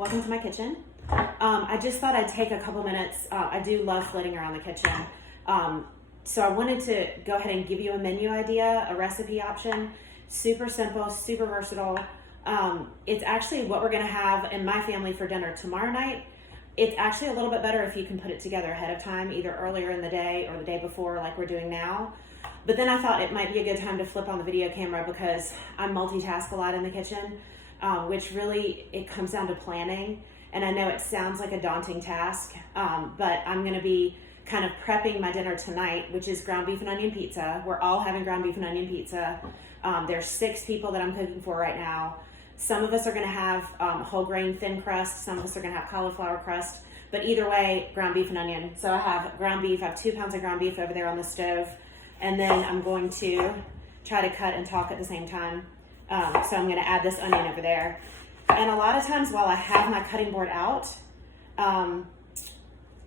welcome to my kitchen. I just thought I'd take a couple minutes. I do love flitting around the kitchen. So I wanted to go ahead and give you a menu idea, a recipe option. Super simple, super versatile. It's actually what we're gonna have in my family for dinner tomorrow night. It's actually a little bit better if you can put it together ahead of time, either earlier in the day or the day before like we're doing now. But then I thought it might be a good time to flip on the video camera because I multitask a lot in the kitchen, which really, it comes down to planning. And I know it sounds like a daunting task, but I'm gonna be kind of prepping my dinner tonight, which is ground beef and onion pizza. We're all having ground beef and onion pizza. There's 6 people that I'm cooking for right now. Some of us are gonna have whole grain thin crust, some of us are gonna have cauliflower crust, but either way, ground beef and onion. So I have ground beef, I have 2 pounds of ground beef over there on the stove, and then I'm going to try to cut and talk at the same time. So I'm gonna add this onion over there. And a lot of times while I have my cutting board out,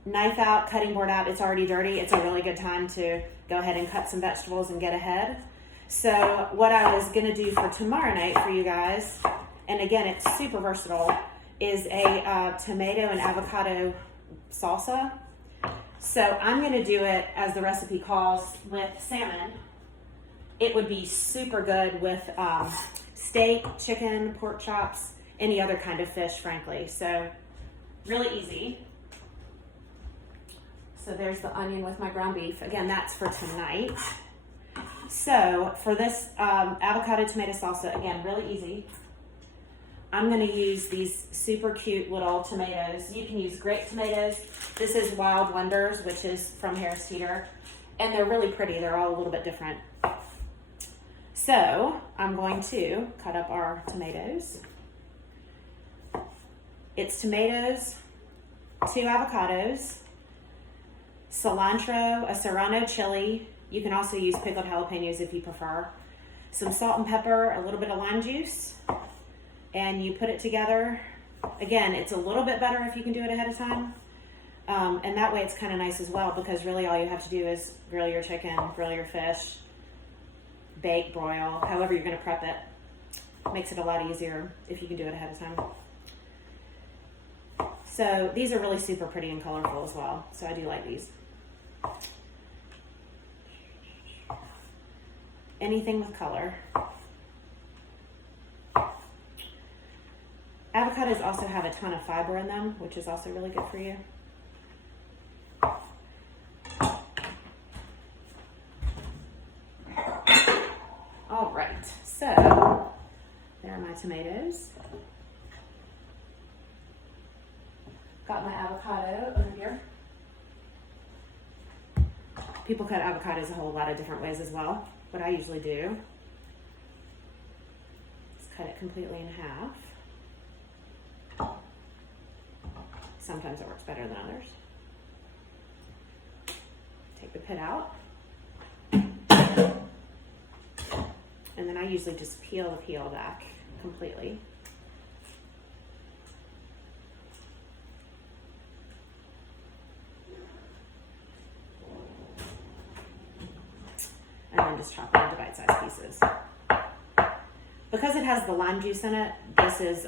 knife out, cutting board out, it's already dirty, it's a really good time to go ahead and cut some vegetables and get ahead. So what I was gonna do for tomorrow night for you guys, and again, it's super versatile, is a tomato and avocado salsa. So I'm gonna do it, as the recipe calls, with salmon. It would be super good with steak, chicken, pork chops, any other kind of fish, frankly. So really easy. So there's the onion with my ground beef. Again, that's for tonight. So for this avocado tomato salsa, again, really easy. I'm gonna use these super cute little tomatoes. You can use grape tomatoes. This is Wild Wonders, which is from Harris Teeter. And they're really pretty. They're all a little bit different. So I'm going to cut up our tomatoes. It's tomatoes, 2 avocados, cilantro, a serrano chili. You can also use pickled jalapenos if you prefer. Some salt and pepper, a little bit of lime juice, and you put it together. Again, it's a little bit better if you can do it ahead of time. And that way it's kind of nice as well, because really all you have to do is grill your chicken, grill your fish, bake, broil, however you're gonna prep it. Makes it a lot easier if you can do it ahead of time. So these are really super pretty and colorful as well. So I do like these. Anything with color. Avocados also have a ton of fiber in them, which is also really good for you. All right, so there are my tomatoes. Got my avocado over here. People cut avocados a whole lot of different ways as well. What I usually do is cut it completely in half. Sometimes it works better than others. Take the pit out. And then I usually just peel the peel back completely. And then just chop it into bite-sized pieces. Because it has the lime juice in it, this is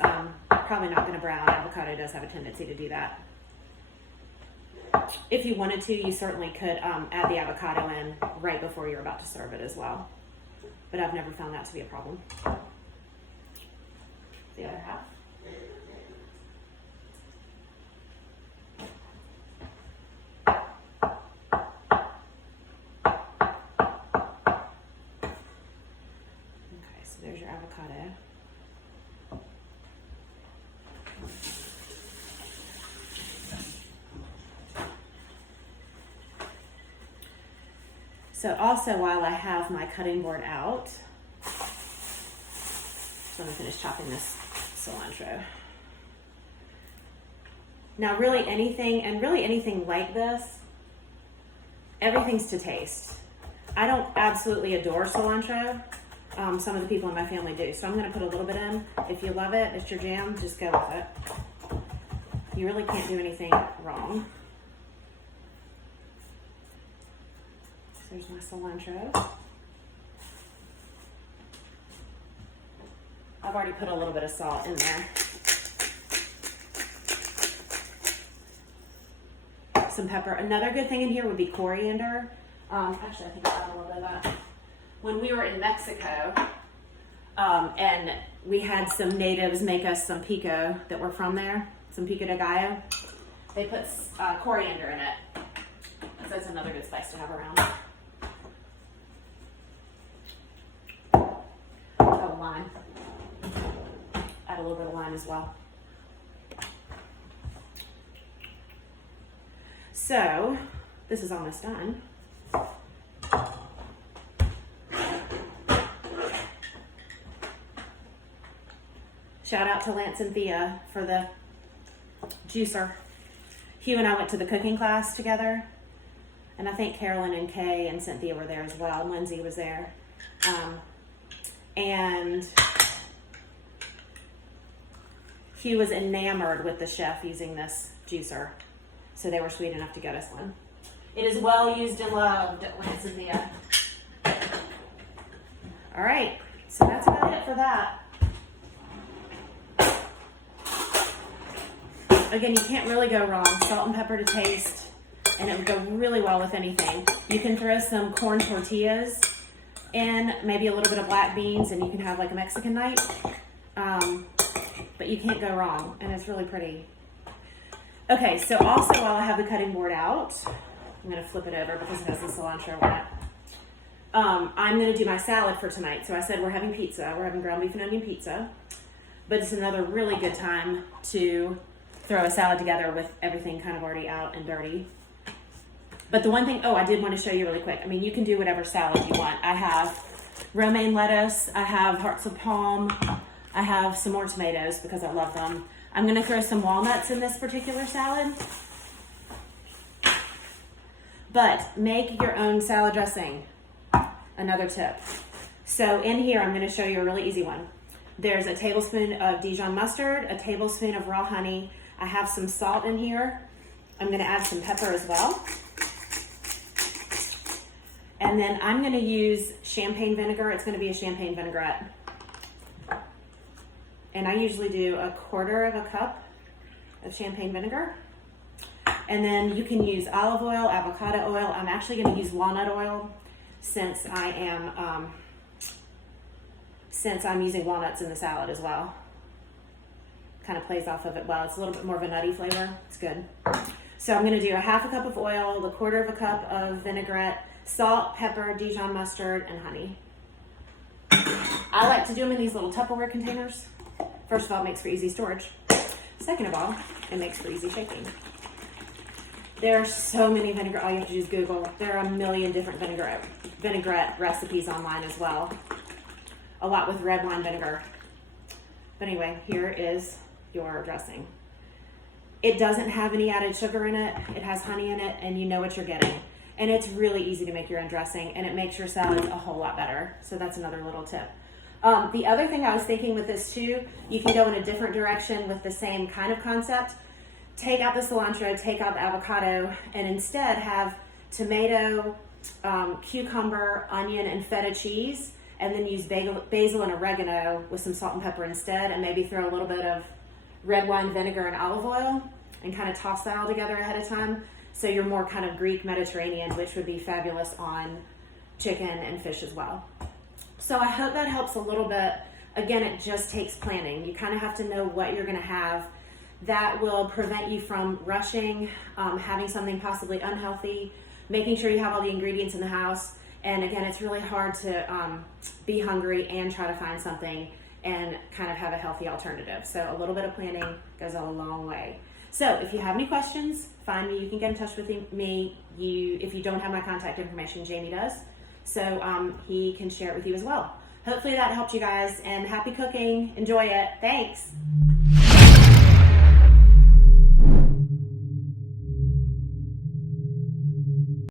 probably not gonna brown. Avocado does have a tendency to do that. If you wanted to, you certainly could add the avocado in right before you're about to serve it as well. But I've never found that to be a problem. The other half. Okay, so there's your avocado. So also, while I have my cutting board out, so I'm gonna finish chopping this cilantro. Now really anything like this, everything's to taste. I don't absolutely adore cilantro. Some of the people in my family do. So I'm gonna put a little bit in. If you love it, it's your jam, just go with it. You really can't do anything wrong. There's my cilantro. I've already put a little bit of salt in there. some pepper. Another good thing in here would be coriander. Actually, I think I'll add a little bit of that. When we were in Mexico, and we had some natives make us some pico that were from there, some pico de gallo. They put coriander in it. So that's another good spice to have around. Oh, lime. Add a little bit of lime as well. So, this is almost done. Shout out to Lance and Thea for the juicer. Hugh and I went to the cooking class together, and I think Carolyn and Kay and Cynthia were there as well, and Lindsay was there. And Hugh was enamored with the chef using this juicer, so they were sweet enough to get us one. It is well used and loved, Lance and Thea. All right, so that's about it for that. Again, you can't really go wrong. Salt and pepper to taste, and it would go really well with anything. You can throw some corn tortillas in, maybe a little bit of black beans, and you can have like a Mexican night. But you can't go wrong, and it's really pretty. Okay, so also while I have the cutting board out, I'm going to flip it over because it has the cilantro in it. I'm going to do my salad for tonight. So I said we're having pizza. We're having ground beef and onion pizza. But it's another really good time to throw a salad together with everything kind of already out and dirty. But the one thing, I did want to show you really quick. I mean, you can do whatever salad you want. I have romaine lettuce. I have hearts of palm. I have some more tomatoes because I love them. I'm going to throw some walnuts in this particular salad. But make your own salad dressing. Another tip. So in here, I'm going to show you a really easy one. There's a tablespoon of Dijon mustard, a tablespoon of raw honey. I have some salt in here. I'm going to add some pepper as well. And then I'm going to use champagne vinegar. It's going to be a champagne vinaigrette. And I usually do 1/4 of a cup of champagne vinegar. And then you can use olive oil, avocado oil. I'm actually going to use walnut oil since I'm using walnuts in the salad as well. Kind of plays off of it well. It's a little bit more of a nutty flavor. It's good. So I'm going to do 1/2 cup of oil, 1/4 of a cup of vinaigrette, salt, pepper, Dijon mustard, and honey. I like to do them in these little Tupperware containers. First of all, it makes for easy storage. Second of all, it makes for easy shaking. There are so many vinegar. All you have to do is Google. There are a million different vinaigrette recipes online as well. A lot with red wine vinegar. But anyway, here is your dressing. It doesn't have any added sugar in it. It has honey in it, and you know what you're getting. And it's really easy to make your own dressing, and it makes your salads a whole lot better. So that's another little tip. The other thing I was thinking with this too, you can go in a different direction with the same kind of concept. Take out the cilantro, take out the avocado, and instead have tomato, cucumber, onion, and feta cheese, and then use basil and oregano with some salt and pepper instead, and maybe throw a little bit of red wine vinegar and olive oil, and kind of toss that all together ahead of time. So you're more kind of Greek Mediterranean, which would be fabulous on chicken and fish as well. So I hope that helps a little bit. Again, it just takes planning. You kind of have to know what you're going to have. That will prevent you from rushing, having something possibly unhealthy, making sure you have all the ingredients in the house. And again, it's really hard to be hungry and try to find something and kind of have a healthy alternative. So a little bit of planning goes a long way. So if you have any questions, find me. You can get in touch with me. If you don't have my contact information, Jamie does. So he can share it with you as well. Hopefully that helped you guys, and happy cooking. Enjoy it. Thanks.